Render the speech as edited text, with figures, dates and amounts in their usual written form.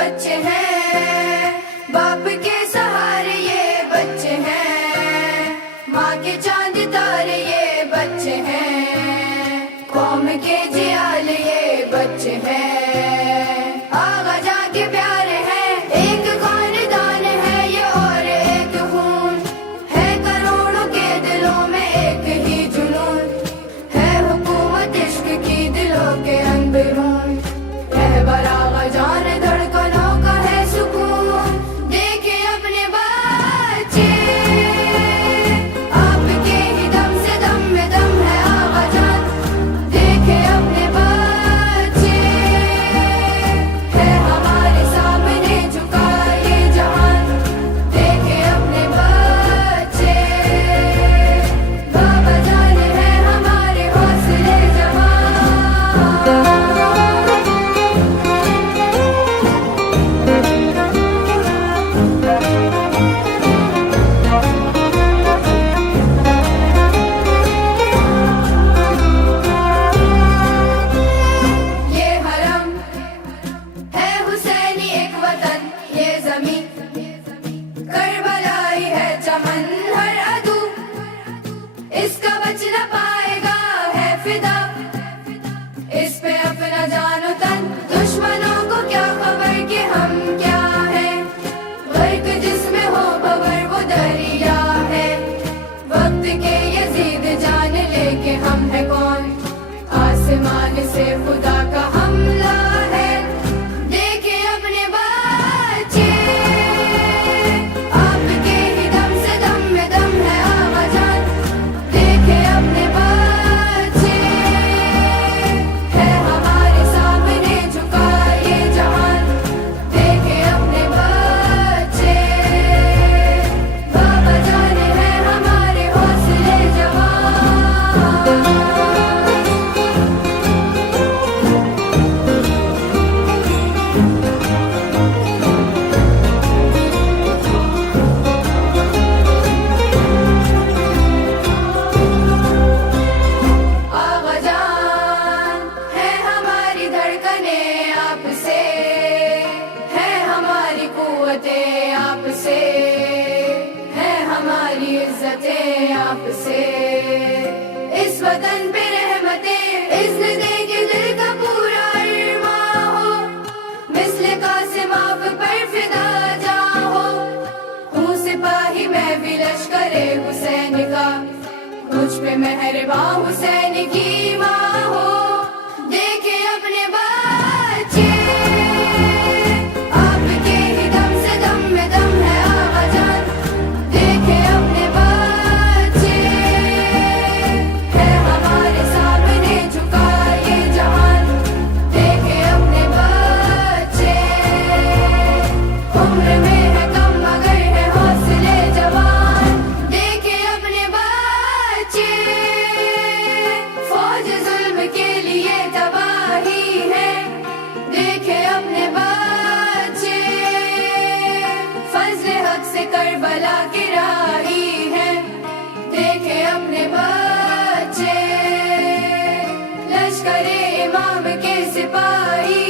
बच्चे हैं, बाप के सहारे ये बच्चे हैं, माँ के चांद तारे ये बच्चे हैं, कौम के जियाल ये बच्चे हैं, आगा जाके प्यारे हैं, एक खानदान है ये और एक खून है, करोड़ों के दिलों में एक ही जुनून है, हुकूमत इश्क की दिलों के अंदरून, रहबर आगा जान धड़कनों का है सुकून, देखे अपने बच्चे आपके ही दम से दम में दम है आगा जान, देखे अपने बच्चे है हमारे सामने झुका ये जहान, देखे अपने बच्चे बाबा जान है हमारे हौसले जवान। ये हरम है हुसैनी एक वतन, ये जमीन करबलाई है चमन, हर अदू इसका बच न पाएगा है फिदा, इस पे अपना जानो तन, दुश्मनों को क्या खबर कि हम क्या है, गर्क जिसमें हो भंवर वो दरिया है, वक्त के यजीद जान लेके हम है कौन, आसमान से खुदा का हमला है, देखे अपने बच्चे आपके ही दम से दम में दम है आगा जान, देखे अपने बच्चे है हमारे सामने झुका ये जहान, देखे अपने बच्चे बाबा जान है हमारे हौसले जवान। आगा जान है हमारी धड़कने आपसे, है हमारी कुव्वतें आपसे, है हमारी इज्जतें आपसे, इस वतन पे रहमतें इज्जत दे के दिल का पूरा अरमां हो, मिस्ले कासिम आप पर फिदा जाओ, हूँ सिपाही मैं भी लश्करे हुसैन का, मुझ पे मेहरबां हुसैन की माँ हो, देखे अपने बच्चे आपके ही दम से दम में दम है आगा जान, देखे अपने बच्चे है हमारे सामने झुका ये जहान, देखे अपने बच्चे उम्र में है कम मगर है हौसले जवान, देखे अपने बच्चे फौज जुल्म के लिए तबाही है, देखे अपने बच्चे फजले हक से करबला के राही है, देखे अपने बच्चे लश्करे इमाम के सिपाही